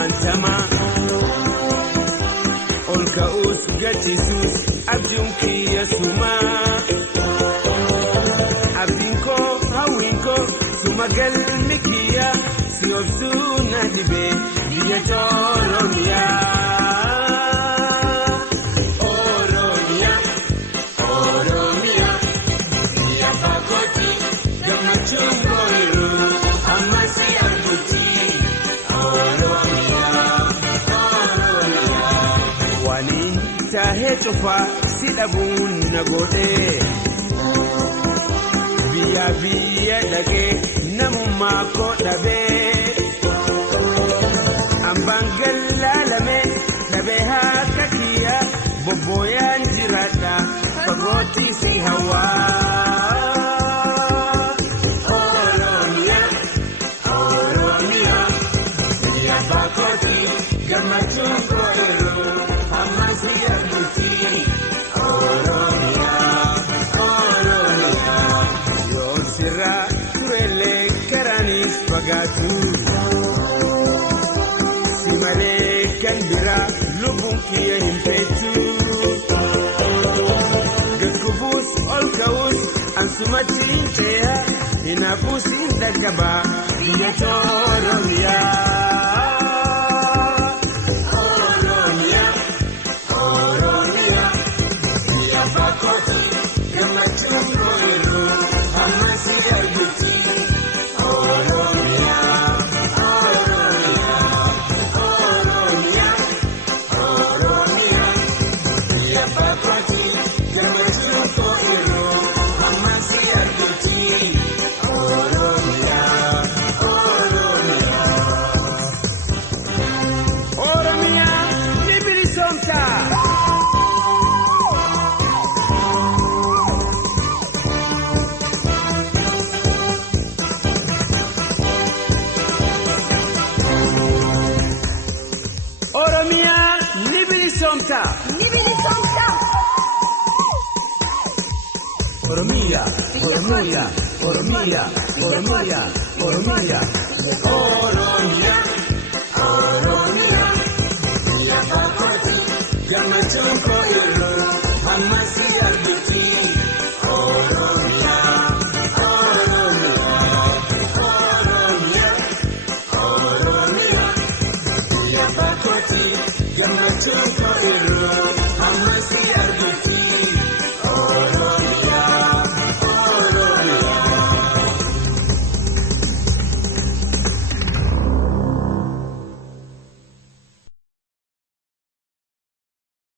kumaantama olka us gatisus abjunki yasuma abinko hawinko sumagal mikiya siofsuna dibe diyatoromiya Tahetufa sidabun nagode biya dage namma ko dabe ambangal lalame dabe hakakiya boboyan jirada bagoti si hawa Oromia biya bakoti gamachungo Simale kandira lubunkiya himpetu Gakubus olkaus ansumati inteya inabus indagaba diyatoromiya Oromia diyabakoti gamachungoiru hamasi arguti Oromia Nibili Somta Oromia Oromia Oromia Oromia Oromia Oromia Oromia Yabakoti Gamachunko Iru Hamasi Arguti Oromia Oromia Oromia Oromia Yabakoti Gamachunko